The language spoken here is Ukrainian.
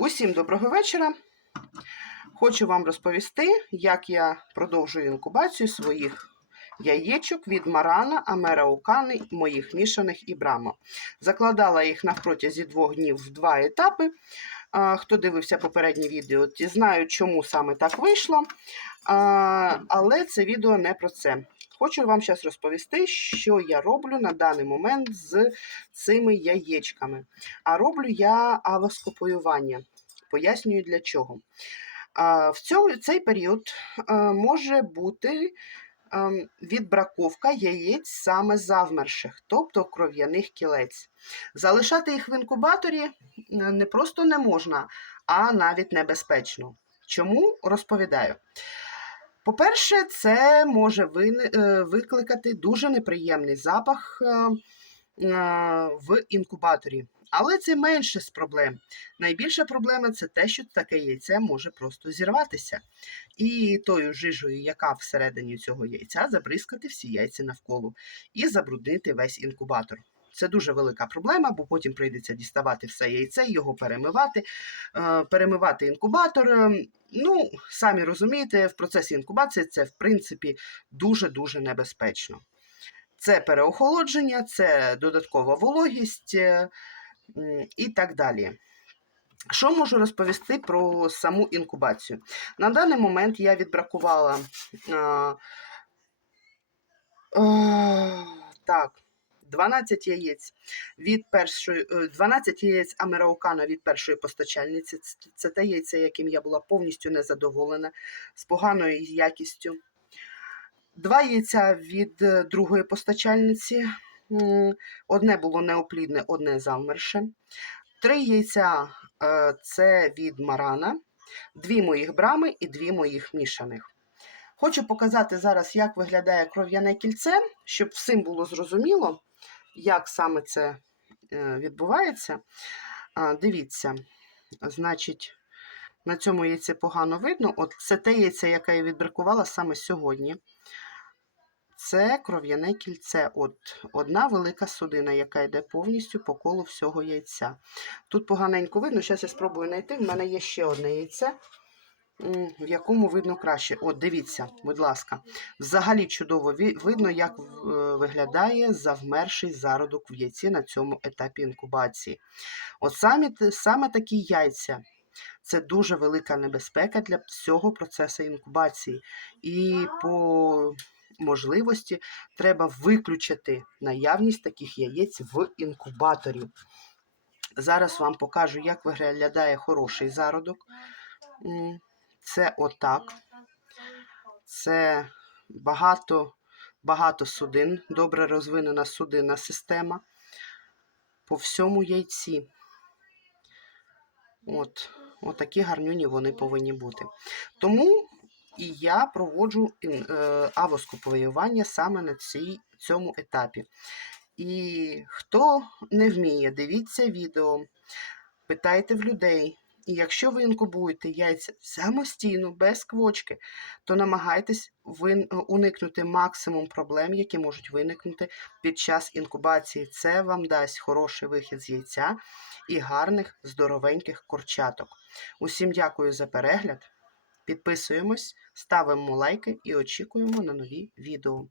Усім доброго вечора. Хочу вам розповісти, як я продовжую інкубацію своїх яєчок від Марана, Амераукани, моїх мішаних і Брамо. Закладала їх на протязі двох днів в два етапи. Хто дивився попереднє відео, ті знають, чому саме так вийшло. Але це відео не про це. Хочу вам зараз розповісти, що я роблю на даний момент з цими яєчками. А роблю я авоскопоювання. Пояснюю для чого. В цьому, цей період може бути відбраковка яєць саме завмерших, тобто кров'яних кілець. Залишати їх в інкубаторі е, не просто не можна, а навіть небезпечно. Чому розповідаю? По-перше, це може е, викликати дуже неприємний запах е, в інкубаторі. Але це менше з проблем. Найбільша проблема це те, що таке яйце може просто зірватися. І тою жижею, яка всередині цього яйця, забризкати всі яйця навколо і забруднити весь інкубатор. Це дуже велика проблема, бо потім прийдеться діставати все яйце, його перемивати, е, перемивати інкубатор. Е, Ну, самі розумієте, в процесі інкубації це, в принципі, дуже-дуже небезпечно. Це переохолодження, це додаткова вологість е, і так далі. Що можу розповісти про саму інкубацію? На даний момент я відбракувала а, е, так, 12 яєць від першої, е, 12 яєць Амераукана від першої постачальниці. Це, це те яйце, яким я була повністю незадоволена, з поганою якістю. Два яйця від е, другої постачальниці. Одне було неоплідне, одне завмерше. Три яйця е, це від Марана, дві моїх брами і дві моїх мішаних. Хочу показати зараз, як виглядає кров'яне кільце, щоб всім було зрозуміло, як саме це е, відбувається. Дивіться, значить, на цьому яйці погано видно. От це те яйце, яке я відбракувала саме сьогодні. Це кров'яне кільце. От одна велика судина, яка йде повністю по колу всього яйця. Тут поганенько видно, зараз я спробую знайти. В мене є ще одне яйце, в якому видно краще. От, дивіться, будь ласка. Взагалі чудово видно, як е, виглядає завмерший зародок в яйці на цьому етапі інкубації. От самі, саме такі яйця. Це дуже велика небезпека для всього процесу інкубації. І по можливості треба виключити наявність таких яєць в інкубаторі. Зараз вам покажу, як виглядає хороший зародок. Це отак. Це багато, багато судин, добре розвинена судинна система по всьому яйці. От, отакі гарнюні вони повинні бути. Тому і я проводжу е, авоскопоювання саме на цій, цьому етапі. І хто не вміє, дивіться відео, питайте в людей. І якщо ви інкубуєте яйця самостійно, без квочки, то намагайтесь уникнути максимум проблем, які можуть виникнути під час інкубації. Це вам дасть хороший вихід з яйця і гарних здоровеньких курчаток. Усім дякую за перегляд. Підписуємось, ставимо лайки і очікуємо на нові відео.